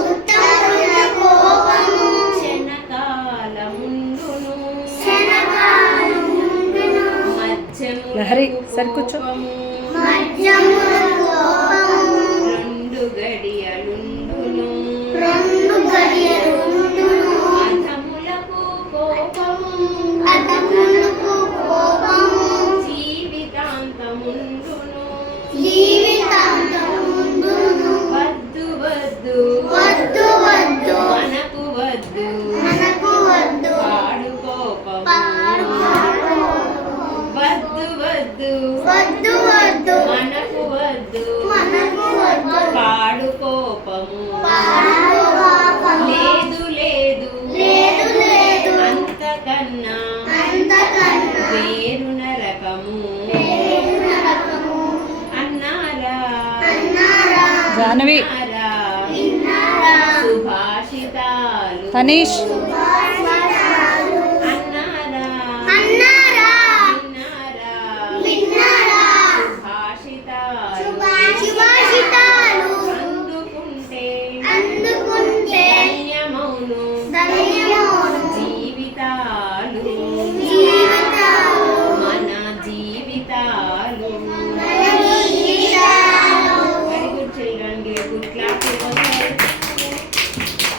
ఉత్తములకు కోపము క్షణకాలముండును మధ్యములకు కోపము రెండు గడియలుండును అధములకు కోపము జీవితాంతముండును వద్దు వద్దు మనకు వద్దు పాడు కోపము వద్దు మనకు వద్దు పాడు కోపము లేదు అంతకన్నా వేరు నరకము అన్నారా జాహ్నవి సుభాషితాలు తనీష్